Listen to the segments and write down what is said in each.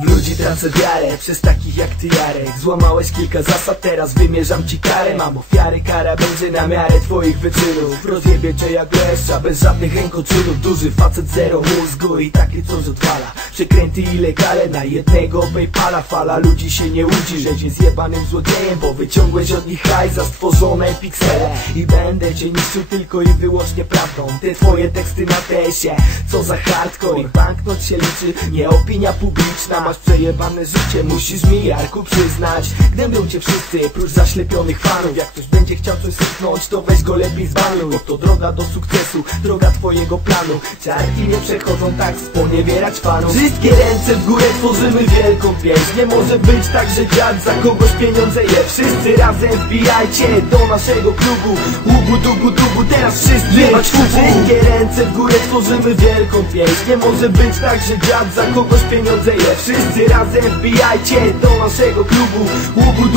Blue ludzi tracę wiarę Przez takich jak ty Jarek. Złamałeś kilka zasad, teraz wymierzam ci karę. Mam ofiary, kara będzie na miarę twoich wyczynów. Rozjebie cię jak leszcza, bez żadnych rękoczynów. Duży facet, zero mózgu i taki coś odwala Przekręty i legale na jednego paypala. Fala ludzi się nie łudzi, że jest jebanym złodziejem Bo wyciągłeś od nich haj za stworzone piksele. I będę cię niszczył tylko i wyłącznie prawdą. Te twoje teksty na tesie, co za hardcore. I banknot się liczy, nie opinia publiczna. Masz przejebane życie, musisz mi Jarku przyznać. Gnębią cię wszyscy, prócz zaślepionych fanów Jak ktoś będzie chciał coś sypnąć, to weź go lepiej zbanuj Bo to droga do sukcesu, droga twojego planu. Ciarki nie przechodzą tak, sponiewierać fanów. Wszystkie ręce w górę tworzymy wielką pieśń Nie może być tak, że dziad za kogoś pieniądze je. Wszyscy razem wbijajcie do naszego klubu. Łubu, dubu, dubu, teraz wszyscy Jebać. Wszystkie ręce w górę tworzymy wielką pieśń Nie może być tak, że dziad za kogoś pieniądze je. Wszyscy razem wbijajcie do naszego klubu. Łubu,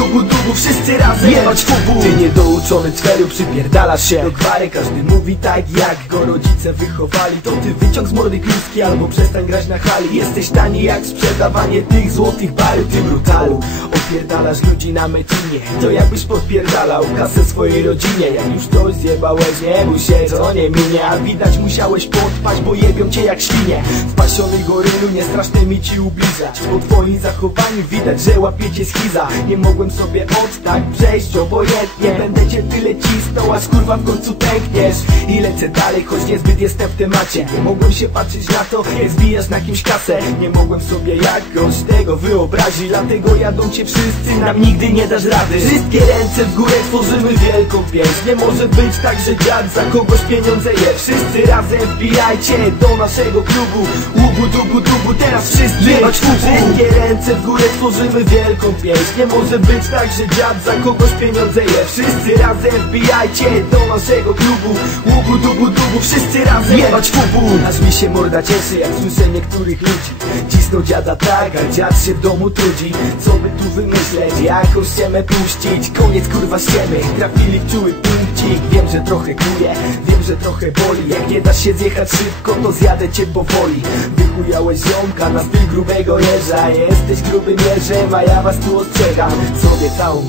dubu, wszyscy razem. Jebać fufu. Ty niedouczony cwelu przypierdalasz się. Do gwary Każdy mówi tak jak go rodzice wychowali. To ty wyciąg z mordy kluski albo przestań grać na hali. Jesteś tani jak sprzedawanie tych złotych baru Ty brutalu, opierdalasz ludzi na metinie To jakbyś podpierdalał kasę swojej rodzinie. Jak już to zjebałeś, nie bój się, to nie minie. A widać musiałeś podpaść, bo jebią cię jak świnie. W pasionej gorylu nie straszne mi ci ubliżać. Po twoim zachowaniu widać, że łapiecie schiza Nie mogłem sobie od tak przejść obojętnie Będę cię tyle cisnął, aż kurwa w końcu pękniesz. I lecę dalej, choć niezbyt jestem w temacie. Nie mogłem się patrzeć na to, jak zbijasz na kimś kasę. Nie mogłem sobie jakoś tego wyobrazić Dlatego jadą cię wszyscy, nam nigdy nie dasz rady. Wszystkie ręce w górę tworzymy wielką pieśń Nie może być tak, że dziad za kogoś pieniądze je. Wszyscy razem wbijajcie do naszego klubu. Łubu, dubu, dubu, teraz wszyscy. Wszystkie ręce w górę tworzymy wielką pieśń Nie może być tak, że dziad za kogoś pieniądze je. Wszyscy razem wbijajcie do naszego klubu. Łubu, dubu, dubu, wszyscy razem Jebać fufu. Aż mi się morda cieszy, jak słyszę niektórych ludzi. Cisną dziada tak, a dziad się w domu trudzi. Co by tu wymyśleć, jakąś ściemę puścić. Koniec kurwa ściemy, trafili w czuły punkcik. Wiem, że trochę kuje, wiem, że trochę boli. Jak nie dasz się zjechać szybko, to zjadę cię powoli. Wychujałeś ziomka na styl grubego jeża. Jesteś grubym jeżem, a ja was tu ostrzegam. Sobie całą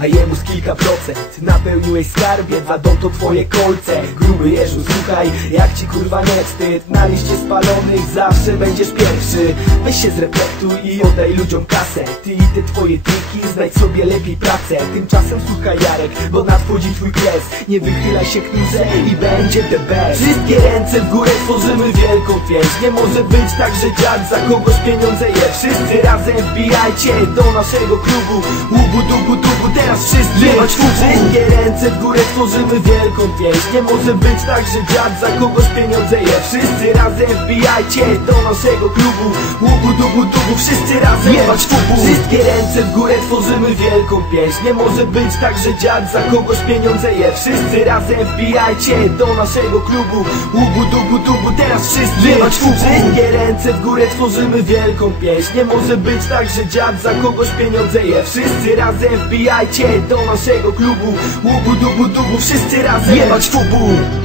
a jemu z kilka procent. Napełniłeś skarbie, dwa dom to twoje kolce. Gruby jeżu, słuchaj, jak ci kurwa nie wstyd. Na liście spalonych zawsze będziesz pierwszy. Weź się zreflektuj i oddaj ludziom kasę. Ty i te twoje tyki, znajdź sobie lepiej pracę. Tymczasem słuchaj Jarek, bo nadchodzi twój kres. Nie wychylaj się knuce i będzie the best. Wszystkie ręce w górę tworzymy wielką pieśń Nie może być tak, że dziad za kogoś pieniądze je. Wszyscy razem wbijajcie do naszego klubu. Dubu, dubu, teraz wszyscy. Jebać fufu. Wszystkie ręce w górę tworzymy wielką pieśń. Nie może być tak, że dziad za kogoś pieniądze je. Wszyscy razem wbijajcie do naszego klubu. Łubu, dubu, dubu, wszyscy razem. Jebać fufu. Wszystkie ręce w górę tworzymy wielką pieśń. Nie może być tak, że dziad za kogoś pieniądze je. Wszyscy razem wbijajcie do naszego klubu. Łubu, dubu, dubu, teraz wszyscy. Jebać fufu. Wszystkie ręce w górę tworzymy wielką pieśń. Nie może być tak, że dziad za kogoś pieniądze je. Wszyscy razem wbijajcie do naszego klubu. Łubu, dubu, dubu, wszyscy razem Jebać fubu